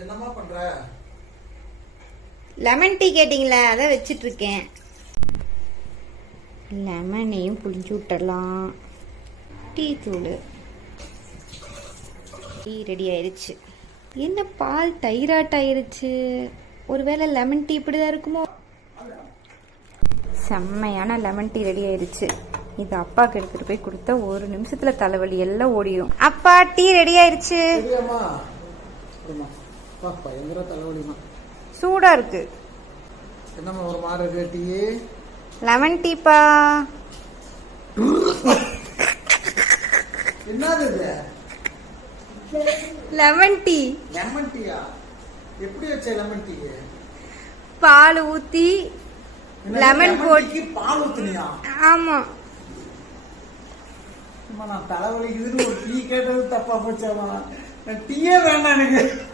என்னமா பண்ற? Lemon tea கேட்டிங்களா, அதை வச்சிட்டு இருக்கேன். லெமனையும் புளிஞ்சு விட்டுடலாம். டீ தூள். டீ ரெடி ஆயிடுச்சு. என்ன பால் தயிராட் ஆயிடுச்சு. ஒருவேளை லெமன் டீ இப்படிதான் இருக்குமோ? செம்மையான லெமன் டீ ரெடி ஆயிடுச்சு. இது அப்பாக்கு எடுத்துட்டு போய் கொடுத்த ஒரு நிமிஷத்துல தலைவலி எல்லாம் ஓடிடும். அப்பா, டீ ரெடி ஆயிடுச்சு. பயங்கர தலைவலிமா. சூடா இருக்கு. என்னம்மா ஒரு மாதிரி இருக்கு டீ? லெமன் டீப்பா. என்னது இது? Lemon tea. லெமன் டீயா? எப்படி வச்ச லெமன் டீ? பால் ஊத்தி லெமன் போட்டு பால் ஊத்துனியா? ஆமா. நான் தலைவலிக்குதுன்னு ஒரு டீ கேட்டது தப்பா போச்சாமா. டீயே வேண்டாம் எனக்கு.